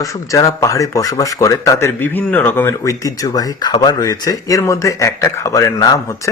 দর্শক, যারা পাহাড়ে বসবাস করে, তাদের বিভিন্ন রকমের ঐতিহ্যবাহী খাবার রয়েছে। এর মধ্যে একটা খাবারের নাম হচ্ছে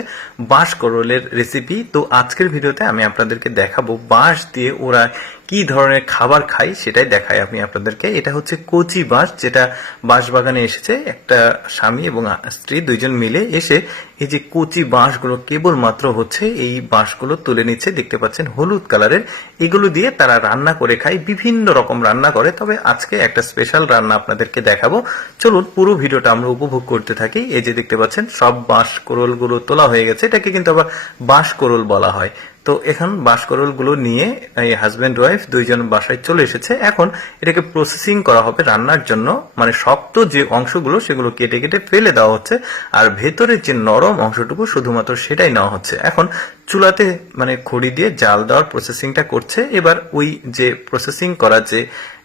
বাঁশ করলের রেসিপি তো আজকের ভিডিওতে আমি আপনাদেরকে দেখাবো বাঁশ দিয়ে ওরা কি ধরনের খাবার খাই সেটাই দেখাই আমি আপনাদেরকে। এটা হচ্ছে কচি বাঁশ, যেটা বাঁশ বাগানে এসেছে। একটা স্বামী এবং স্ত্রী দুইজন মিলে এসে এই যে কচি বাঁশগুলো কেবলমাত্র হচ্ছে, এই বাঁশগুলো তুলে নিচ্ছে। দেখতে পাচ্ছেন হলুদ কালারের। এগুলো দিয়ে তারা রান্না করে খায়, বিভিন্ন রকম রান্না করে। তবে আজকে একটা স্পেশাল রান্না আপনাদেরকে দেখাবো। চলুন, পুরো ভিডিওটা আমরা উপভোগ করতে থাকি। এই যে দেখতে পাচ্ছেন, সব বাঁশ কোরলগুলো তোলা হয়ে গেছে। এটাকে কিন্তু আবার বাঁশ কোরল বলা হয়। তো এখন বাঁশকরলগুলো নিয়ে এই হাজব্যান্ড ওয়াইফ দুইজন বাসায় চলে এসেছে। এখন এটাকে প্রসেসিং করা হবে রান্নার জন্য। মানে শক্ত যে অংশগুলো, সেগুলো কেটে কেটে ফেলে দেওয়া হচ্ছে। আর ভেতরের যে নরম অংশটুকু, শুধুমাত্র সেটাই নেওয়া হচ্ছে। এখন চুলাতে মানে খড়ি দিয়ে জাল দেওয়ার প্রসেসিংটা করছে। এবার ওই যে প্রসেসিং করা যে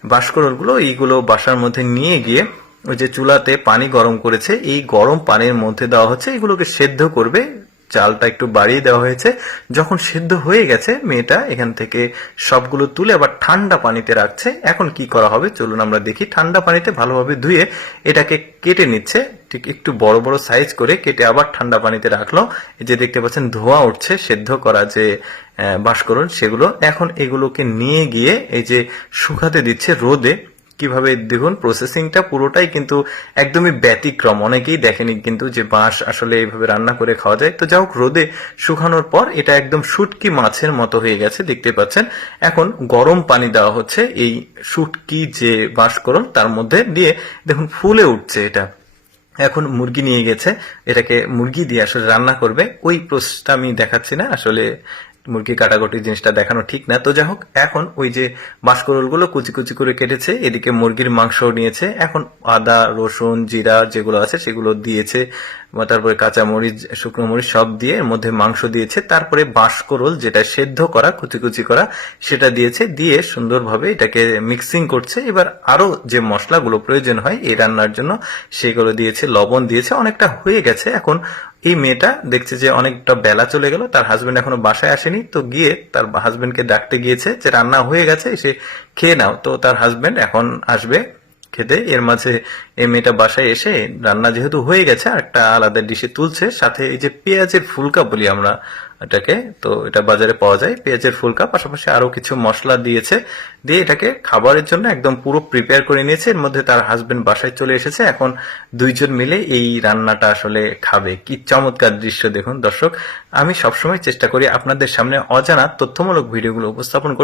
বাঁশকরলগুলো এইগুলো বাসার মধ্যে নিয়ে গিয়ে ওই যে চুলাতে পানি গরম করেছে, এই গরম পানির মধ্যে দেওয়া হচ্ছে। এগুলোকে সেদ্ধ করবে। চালটা একটু বাড়িয়ে দেওয়া হয়েছে। যখন সিদ্ধ হয়ে গেছে মেয়েটা এখান থেকে সবগুলো তুলে আবার ঠান্ডা পানিতে রাখছে। এখন কি করা হবে? চলুন আমরা দেখি। ঠান্ডা পানিতে ভালোভাবে ধুয়ে এটাকে কেটে নিচ্ছে। ঠিক একটু বড় বড় সাইজ করে কেটে আবার ঠান্ডা পানিতে রাখল। এই যে দেখতে পাচ্ছেন ধোঁয়া উঠছে সেদ্ধ করা যে আহ, বাষ্করণ সেগুলো। এখন এগুলোকে নিয়ে গিয়ে এই যে শুকাতে দিচ্ছে রোদে। কীভাবে দেখুন প্রসেসিংটা পুরোটাই কিন্তু একদমই ব্যতিক্রম। অনেকেই দেখেনি কিন্তু যে বাঁশ আসলে এইভাবে রান্না করে খাওয়া যায়। তো যা হোক রোদে শুকানোর পর এটা একদম শুটকি মাছের মতো হয়ে গেছে, দেখতে পাচ্ছেন। এখন গরম পানি দেওয়া হচ্ছে এই শুটকি যে বাঁশকরণ, তার মধ্যে দিয়ে দেখুন ফুলে উঠছে এটা। এখন মুরগি নিয়ে গেছে, এটাকে মুরগি দিয়ে আসলে রান্না করবে। ওই প্রসেসটা আমি দেখাচ্ছি না, আসলে মুরগি কাটাকুটি জিনিসটা দেখানো ঠিক না। তো যাই হোক, এখন ওই যে বাঁশকরলগুলো কুচি কুচি করে কেটেছে, এদিকে মুরগির মাংস নিয়েছে। এখন আদা, রসুন, জিরা যেগুলো আছে সেগুলো দিয়েছে। তারপরে কাঁচা মরিচ, শুকনো মরিচ সব দিয়ে এর মধ্যে মাংস দিয়েছে। তারপরে বাঁশকরল যেটা সেদ্ধ করা কুচি কুচি করা, সেটা দিয়েছে। দিয়ে সুন্দরভাবে এটাকে মিক্সিং করছে। এবার আরও যে মশলাগুলো প্রয়োজন হয় এই রান্নার জন্য, সেগুলো দিয়েছে, লবণ দিয়েছে। অনেকটা হয়ে গেছে। এখন এই মেয়েটা দেখছে যে অনেকটা বেলা চলে গেল। তার হাজবেন্ড এখনও বাসায় আসেনি। তো গিয়ে তার হাজবেন্ডকে ডাকতে গিয়েছে যে, রান্না হয়ে গেছে সে খেয়ে নাও। তো তার হাজবেন্ড এখন আসবে। খেতে। এর মাঝে এই মেয়েটা বাসায় এসে রান্না যেহেতু হয়ে গেছে একটা আলাদা ডিশে তুলছে, সাথে এই যে পেঁয়াজের ফুলকা বলি আমরা এটাকে, তো এটা বাজারে পাওয়া যায়। পেঁয়াজের ফুলকা, পাশাপাশি আরও কিছু মশলা দিয়েছে, দিয়ে এটাকে খাবারের জন্য একদম পুরো প্রিপেয়ার করে নিয়েছে। এর মধ্যে তার হাজবেন্ড বাসায় চলে এসেছে। এখন দুইজন মিলে এই রান্নাটা আসলে খাবে। কি চমৎকার দৃশ্য দেখুন দর্শক। আমি সবসময় চেষ্টা করি আপনাদের সামনে অজানা তথ্যমূলক ভিডিওগুলো উপস্থাপন করতে